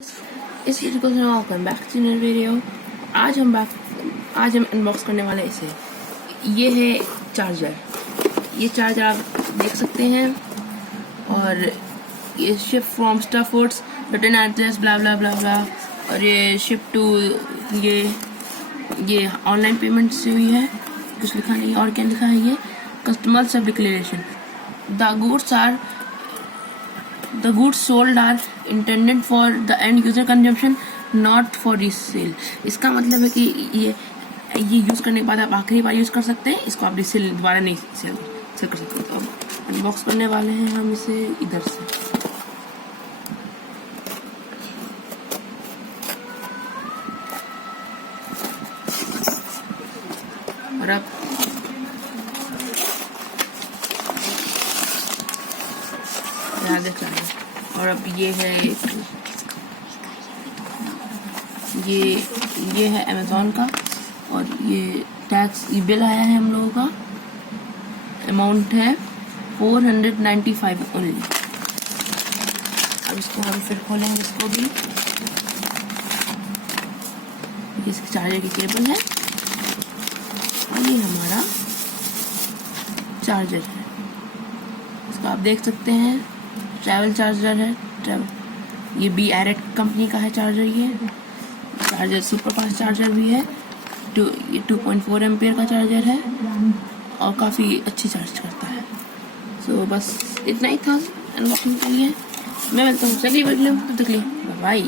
इस वीडियो को welcome back to new video. आज हम अनबॉक्स करने वाले हैं इसे। ये है चार्जर। ये चार्जर आप देख सकते हैं और ये शिप फ्रॉम स्टफोर्ड्स रिटर्न एड्रेस ब्ला ब्ला ब्ला ब्ला। और ये शिप टू ये ऑनलाइन पेमेंट से हुई है, कुछ लिखा नहीं। और क्या लिखा है? ये customer self declaration. The goods sold are intended for the end user consumption, not for resale. इसका मतलब है कि ये यूज़ करने के बाद आप आखिरी बार यूज़ कर सकते हैं, इसको आप रीसेल दोबारा नहीं सेल कर सकते। तो अब अनबॉक्स करने वाले हैं हम इसे इधर से। और अब और अब ये है ये है अमेज़ॉन का। और ये टैक्स बिल आया है हम लोगों का। अमाउंट है 495 ओनली। अब इसको हम फिर खोलेंगे इसको भी। इसके चार्जर की केबल है और ये हमारा चार्जर है। इसको आप देख सकते हैं, ट्रैवल चार्जर है। ये BRET कंपनी का है चार्जर। ये चार्जर सुपर फास्ट चार्जर भी है। ये 2.4 एम्पियर का चार्जर है और काफ़ी अच्छी चार्ज करता है। सो बस इतना ही था अनबॉक्सिंग के लिए। मैं मिलता हूँ अगली वीडियो में। तब तक के लिए बाय।